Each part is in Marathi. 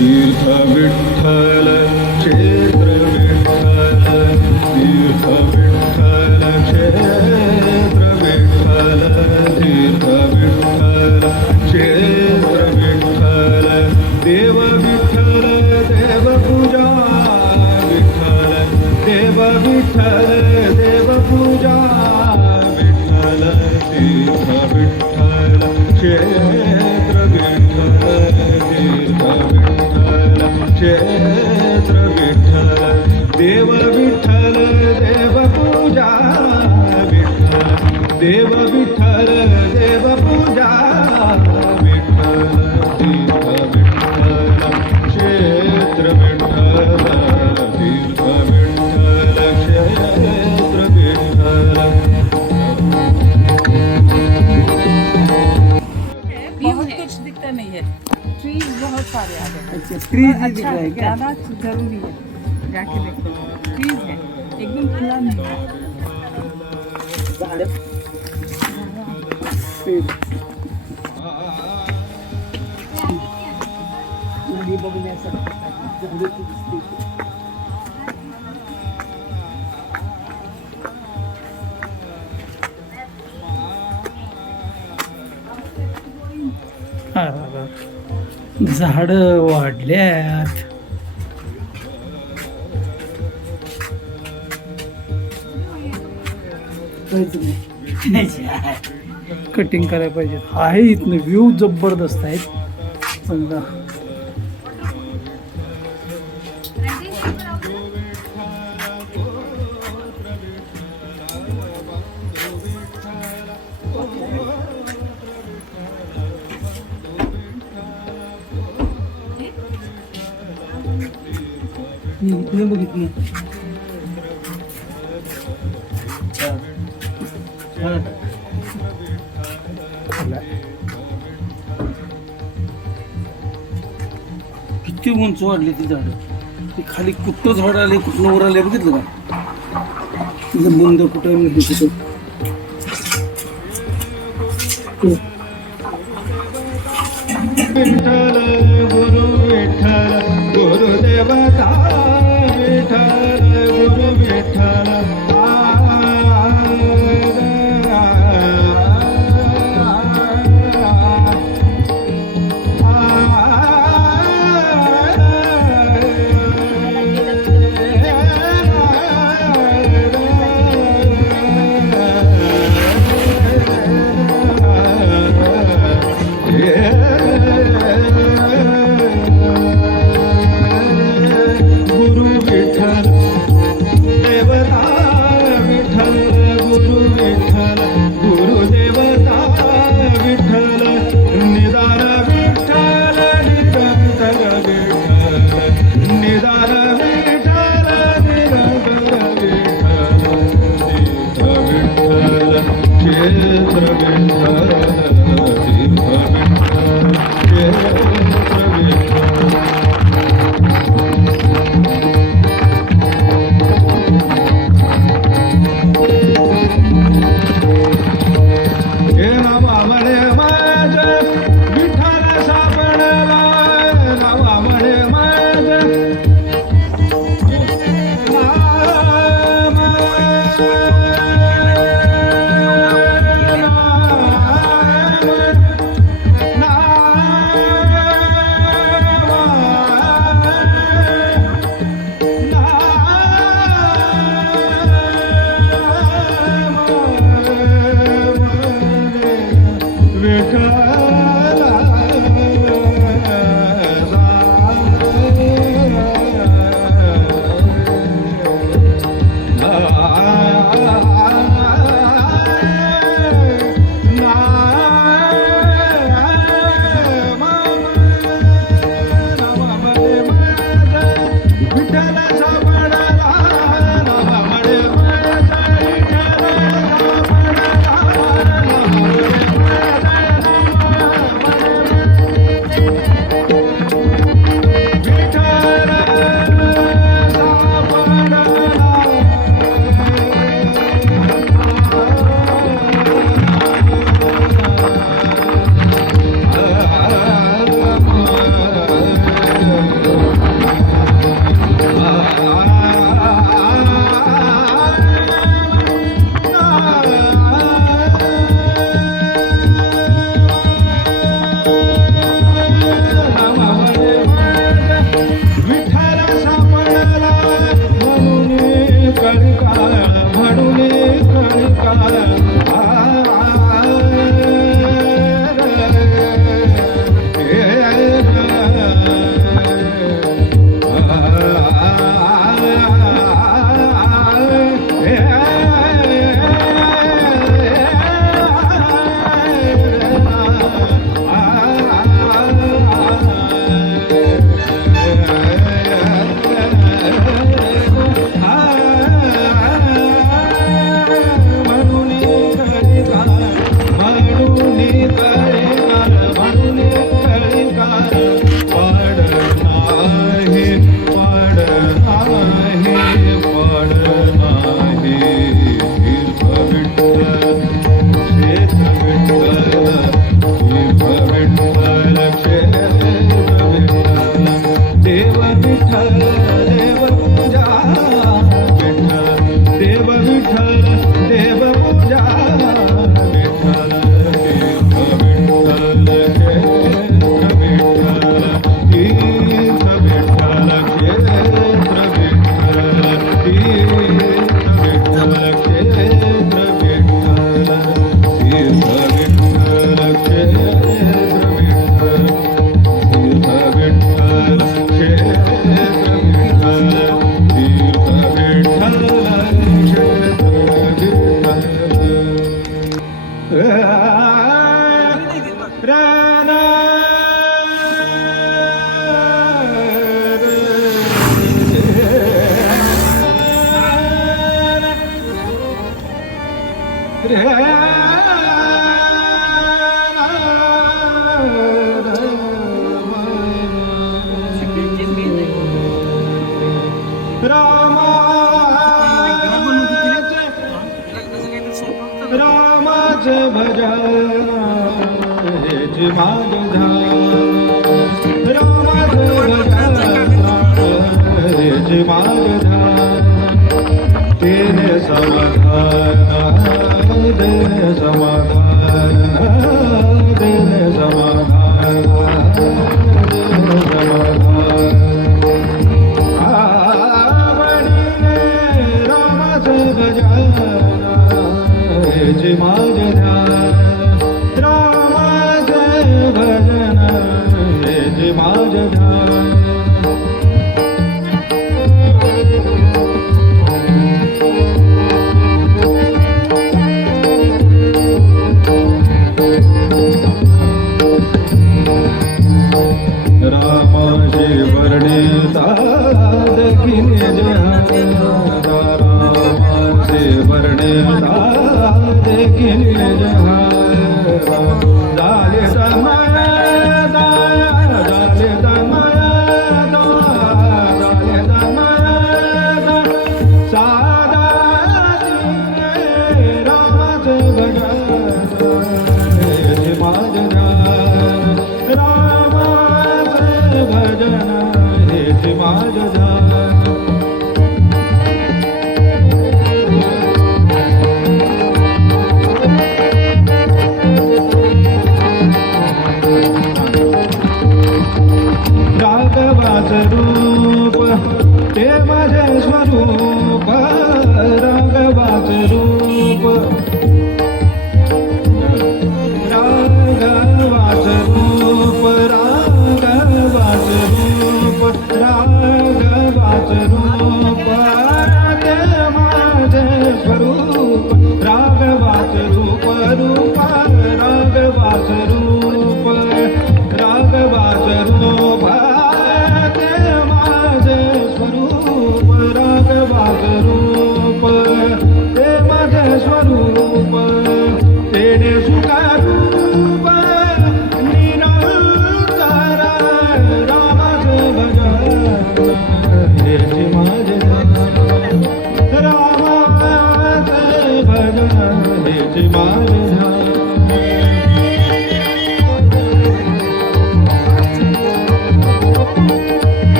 तीर्थ विठ्ठल क्षेत्र विठ्ठल तीर्थ कुछ नहीं है। ट्रीज बहुत सारे आ गए। अच्छा ट्रीज ही दिख रहा है क्या? जाना ज़रूरी है। जाके देखो ट्रीज है। एकदम खुला नहीं है। झाड। पेड़। नदी झाडं झाड वाढल्यात. कटिंग करायला पाहिजे आहे इथनं व्ह्यू जबरदस्त आहेत. समजा इकडे बघितलं किती उंच वाढली ती झाड ते खाली कुठं झाड आले कुठं वर आले बघितलं का तिचं बुंद कुठं आहे मध्ये कुठं हो. विठ्ठल गुरु Vitthal गुरुदेवता Vitthal i don't color.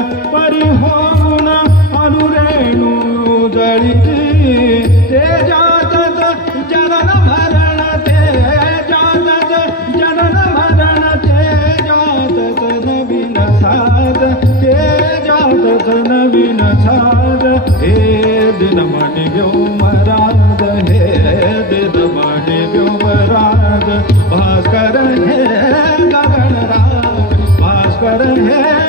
कण परिहोन अनुरेणू जळी तेजात जनन मरण तेजात जनन मरण तेजात नवीन साध तेजात नवीन साध हे दिन मणि व्योमराज हे दिन मणि व्योमराज भास्कर हे गगनराज भास्कर हे